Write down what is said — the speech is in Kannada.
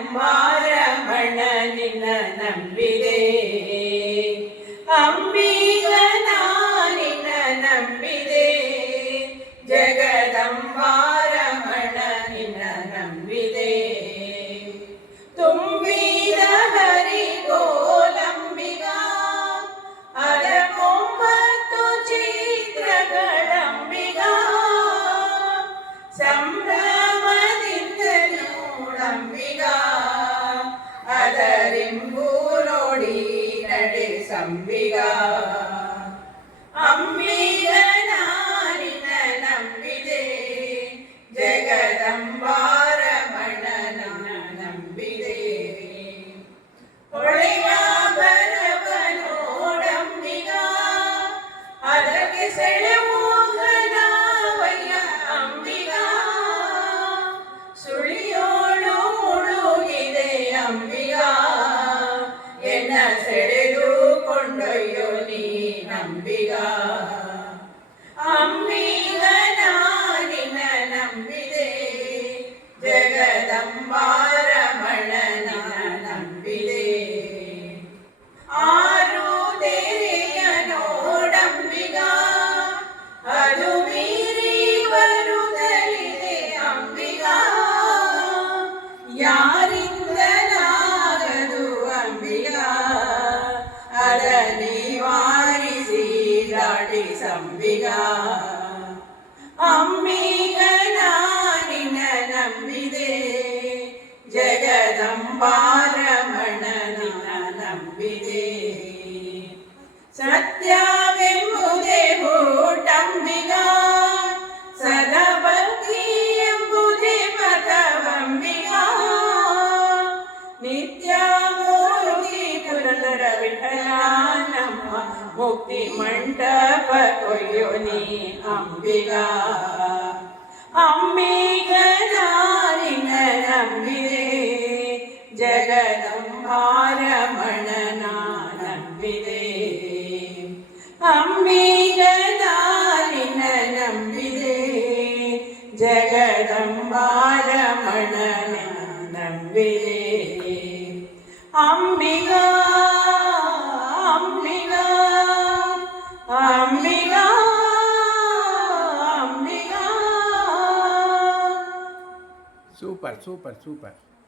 ಜಗದಂಬಾರಮಣ ನಿನ್ನ ನಂಬಿದೆ ಅಂಬಿಗ ನಿನ್ನ ನಂಬಿದೆ ಜಗದಂಬಾರಮಣ ನಿನ್ನ ನಂಬಿದೆ ತುಂಬಿದ ಹರಿಗೋಲಂಬಿಗ ಅದಕ್ಕೊಂಬತ್ತು ಚಿತ್ರಗಳಂಬಿಗ ಸಂಭ್ರಮದಿಂದ ನೋಡಂಬಿಗ ಅದರಿಂಬು ನೋಡಿ ನಡೆ ಸಂಬಿಗ ಅಂಬಿಗ ನಿನ್ನ ನಂಬಿದೆ ಜಗದಂಬಾರಮಣ ನಿನ್ನ ನಂಬಿದೆ ಹೊಳೆಯ ಬರವ ನೋಡಂಬಿಗ ಅದಕ್ಕೆ ಸೆಳೆಮೋಹನವಯ್ಯ ಅಂಬಿಗ ಸುಳಿಯೋಳು ಮುಳುಗಿದೆ ಅಂಬಿಗ ಎನ್ನ ಸೆಳೆದು ಕೊಂಡೊಯ್ಯೋ ನೀ ನಂಬಿಗ ಅಂಬಿಗ ನಿನ್ನ ನಂಬಿದೆ ಜಗದಂಬಾರಮಣ ನಿನ್ನ ನಂಬಿದೆ ಆರು ತೆರೆಯ ನೋಡಂಬಿಗ ಅದು ಮೀರಿ ಬರುತ್ತಲಿದೆ ಅಂಬಿಗ ಯಾರಿಂದಲಾಗದು ಅಂಬಿಗ ಅದ ನಿವಾರಿಸಿ ದಾಟಿ ಸಂಬಿಗ ಅಂಬಿಗ ನಿನ್ನ ನಂಬಿದೆ ಜಗದಂಬಾರಮಣ ನಿನ್ನ ನಂಬಿದೆ ಸತ್ಯವೆಂಬುದೇ ಹೂಟಂಬಿಗ ಸದಾ ಭಕ್ತಿ ಎಂಬುದೇ ಪಥವಂಬಿಗ ನಿತ್ಯ ಮೂರ್ತಿ ಪುರಂದರ ವಿಠಲ ನಮ್ಮ ಮುಕ್ತಿ ಮಂಟಪ ಕೊಯ್ಯೋ ನೀ ಅಂಬಿಗ ಅಂಬಿಗ ನಿನ್ನ ನಂಬಿದೆ ಜಗದಂಬಾರಮಣ ನಂಬಿದೆ ಅಂಬಿಗ ನಿನ್ನ ನಂಬಿದೆ ಜಗದಂಬಾರಮಣ ನಂಬಿದೆ ಅಂಬಿಗ ಅಂಬಿಗ ಅಂಬಿಗ ಸೂಪರ್ ಸೂಪರ್ ಸೂಪರ್